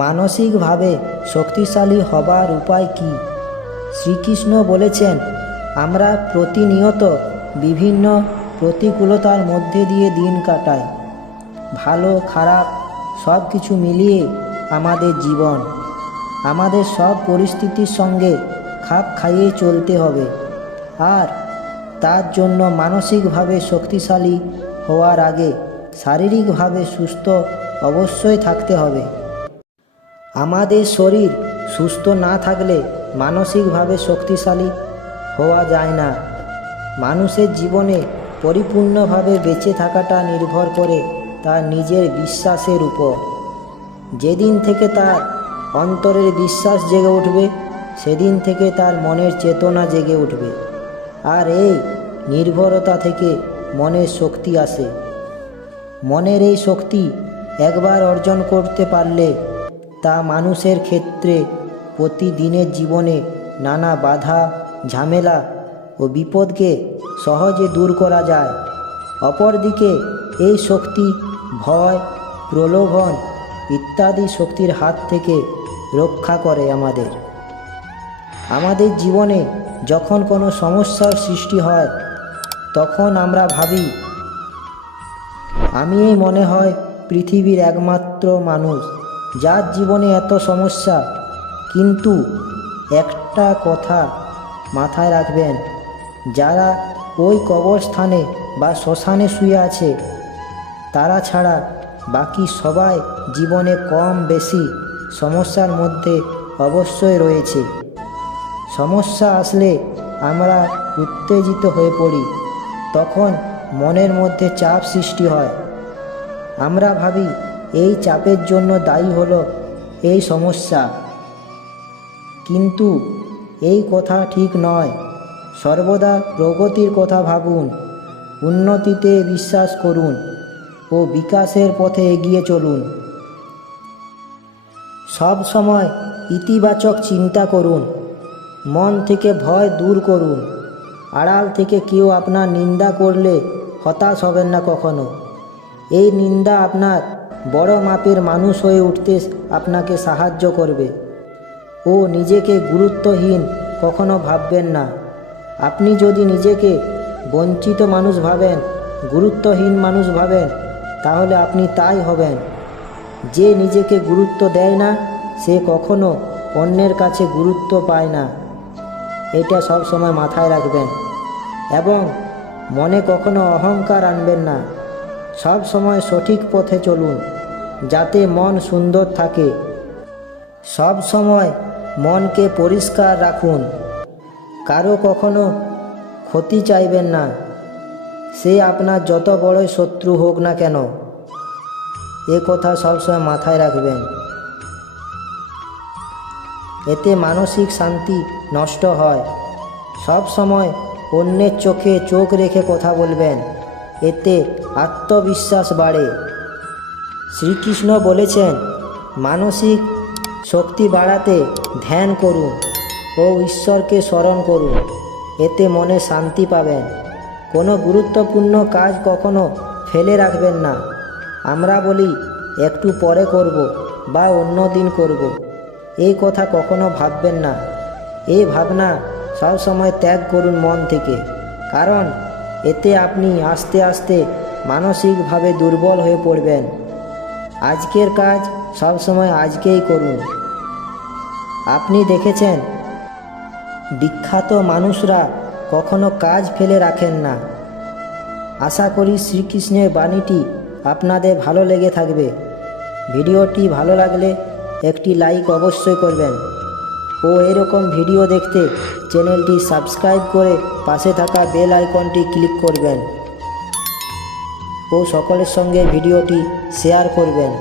মানসিকভাবে শক্তিশালী হবার উপায় কি? শ্রীকৃষ্ণ বলেছেন, আমরা প্রতিনিয়ত বিভিন্ন প্রতিকূলতার মধ্যে দিয়ে দিন কাটাই। ভালো খারাপ সব কিছু মিলিয়ে আমাদের জীবন। আমাদের সব পরিস্থিতির সঙ্গে খাপ খাইয়ে চলতে হবে। আর তার জন্য মানসিকভাবে শক্তিশালী হওয়ার আগে শারীরিকভাবে সুস্থ অবশ্যই থাকতে হবে। আমাদের শরীর সুস্থ না থাকলে মানসিকভাবে শক্তিশালী হওয়া যায় না। মানুষের জীবনে পরিপূর্ণভাবে বেঁচে থাকাটা নির্ভর করে তার নিজের বিশ্বাসের উপর। যেদিন থেকে তার অন্তরের বিশ্বাস জেগে উঠবে, সেদিন থেকে তার মনের চেতনা জেগে উঠবে। আর এই নির্ভরতা থেকে মনের শক্তি আসে। মনের এই শক্তি একবার অর্জন করতে পারলে তা মানুষের ক্ষেত্রে প্রতিদিনের জীবনে নানা বাধা ঝামেলা ও বিপদকে সহজে দূর করা যায়। অপরদিকে এই শক্তি ভয় প্রলোভন ইত্যাদি শক্তির হাত থেকে রক্ষা করে আমাদের জীবনে যখন কোনো সমস্যার সৃষ্টি হয়, তখন আমরা ভাবি, আমিই মনে হয় পৃথিবীর একমাত্র মানুষ যার জীবনে এত সমস্যা। কিন্তু একটা কথা মাথায় রাখবেন, যারা ওই কবরস্থানে বা শ্মশানে শুয়ে আছে, তারা ছাড়া বাকি সবাই জীবনে কম বেশি সমস্যার মধ্যে অবশ্যই রয়েছে। সমস্যা আসলে আমরা উত্তেজিত হয়ে পড়ি, তখন মনের মধ্যে চাপ সৃষ্টি হয়। আমরা ভাবি এই চাপের জন্য দায়ী হলো এই সমস্যা। কিন্তু এই কথা ঠিক নয়। সর্বদা প্রগতির কথা ভাবুন, উন্নতিতে বিশ্বাস করুন ও বিকাশের পথে এগিয়ে চলুন। সব সময় ইতিবাচক চিন্তা করুন, মন থেকে ভয় দূর করুন। আড়াল থেকে কেউ আপনার নিন্দা করলে হতাশ হবেন না কখনো। এই নিন্দা আপনার বড় মাপের মানুষ হয়ে উঠতে আপনাকে সাহায্য করবে। ও নিজেকে গুরুত্বহীন কখনো ভাববেন না। আপনি যদি নিজেকে বঞ্চিত মানুষ ভাবেন, গুরুত্বহীন মানুষ ভাবেন, তাহলে আপনি তাই হবেন। যে নিজেকে গুরুত্ব দেয় না, সে কখনো অন্যের কাছে গুরুত্ব পায় না। এটা সব সময় মাথায় রাখবেন এবং মনে কখনো অহংকার আনবেন না। সব সময় সঠিক পথে চলুন, যাতে মন সুন্দর থাকে। সব সময় মনকে পরিষ্কার রাখুন। কারো কখনো ক্ষতি চাইবেন না, সে আপনার যত বড়ই শত্রু হোক না কেন। এ কথা সবসময় মাথায় রাখবেন। এতে মানসিক শান্তি নষ্ট হয়। সব সময় অন্যের চোখে চোখ রেখে কথা বলবেন, এতে আত্মবিশ্বাস বাড়ে। শ্রীকৃষ্ণ বলেছেন, মানসিক শক্তি বাড়াতে ধ্যান করুন ও ঈশ্বরকে স্মরণ করুন, এতে মনে শান্তি পাবেন। কোনো গুরুত্বপূর্ণ কাজ কখনো ফেলে রাখবেন না। আমরা বলি একটু পরে করব বা অন্য দিন করব, এই কথা কখনো ভাববেন না। এই ভাবনা সব সময় ত্যাগ করুন মন থেকে, কারণ এতে আপনি আস্তে আস্তে মানসিকভাবে দুর্বল হয়ে পড়বেন। আজকের কাজ সব সময় আজকেই করুন। আপনি দেখেছেন, বিখ্যাত মানুষরা কখনো কাজ ফেলে রাখেন না। আশা করি শ্রীকৃষ্ণের বাণীটি আপনাদের ভালো লেগে থাকবে। ভিডিওটি ভালো লাগলে একটি লাইক অবশ্যই করবেন ও এরকম ভিডিও দেখতে চ্যানেলটি সাবস্ক্রাইব করে পাশে থাকা বেল আইকনটি ক্লিক করবেন ও সকলের সঙ্গে ভিডিওটি শেয়ার করবেন।